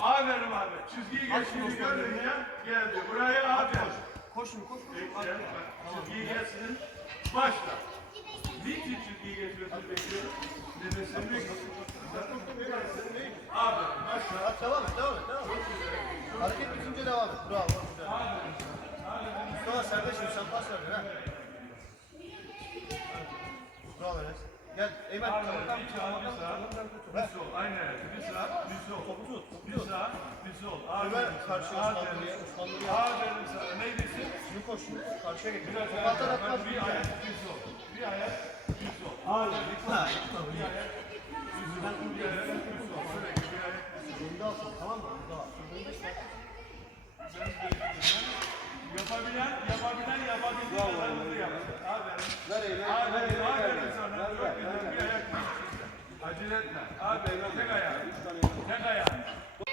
Aferin abi. Çizgiyi geçtiğini görünce geldi. Buraya aferin. Koşun koş. Bekle. Çizgiyi geçsin. Başla. Niçin çizgiyi geçiyorsun bekliyorum? Nefesini bekliyorum. Aferin. Başla. Bak, Devam et devam et devam et. Hareket bitince devam et. Bravo. Güzel. Mustafa mi? Sen pas ha. Bravo Enes. Gel Eymen. Aferin. Tamam, Bir sağ, bir sağ. Bir sol. Aynen. Bir sağ, bir sol. Topu tut. Bir sağ, bir sol. Ömer Aferin. Osmanlı'ya. Osmanlı'ya. Aferin sana. Neydesin? Şunu koş şunu koş. Karşıya geç. Biraz ayak, atmaz. bir ayak, bir sol. Bir ayak, bir sol. Aferin. Yıkma. Yıkma. Bir ayak, bir sol. Bir ayak, bir sol. Sürekli bir ayak, bir sol. Önde alsın tamam mı? Önde al. Önde beş dakika. Yapabilen, yapabilen yapabildiği kadarını yapsın. Aferin. Ver Eymen. Aferin, aferin sana. Çok güzel bir ayak bir çizgi. Acele etme. Aferin, tek ayak. Tek ayak.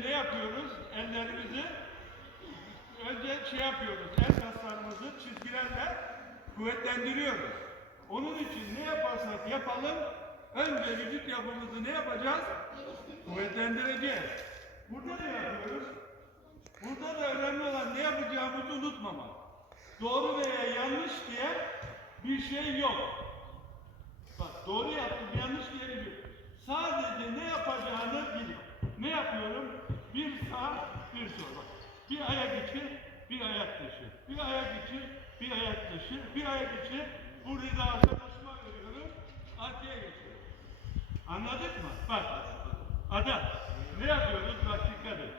Ne yapıyoruz? Ellerimizi önce şey yapıyoruz. El kaslarımızı çizgilerle kuvvetlendiriyoruz. Onun için ne yaparsak yapalım önce vücut yapımızı ne yapacağız? Kuvvetlendireceğiz. Burada ne yapıyoruz? Burada da önemli olan ne yapacağımızı unutmamak. Doğru veya yanlış diye bir şey yok. Bak doğru yaptım, yanlış diye bir şey. Sadece ne yapacağını bil. Ne yapıyorum? Bir sağ, bir sol. Bak. Bir ayak içi, bir ayak dışı. Bir ayak içi, bir ayak dışı. Bir ayak içi. Burada da arkadaşıma veriyorum. Arkaya geçiyorum. Anladık mı? Bak. Ada. Ne yapıyoruz? Bak dikkat et.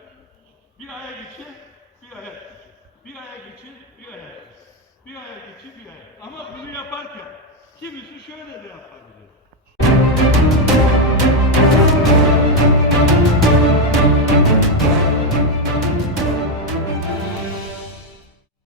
Bir ayak içi, bir ayak dışı. Bir ayak içi, bir ayak dışı. Bir ayak içi, bir ayak. Ama bunu yaparken kimisi şöyle de yapabilir.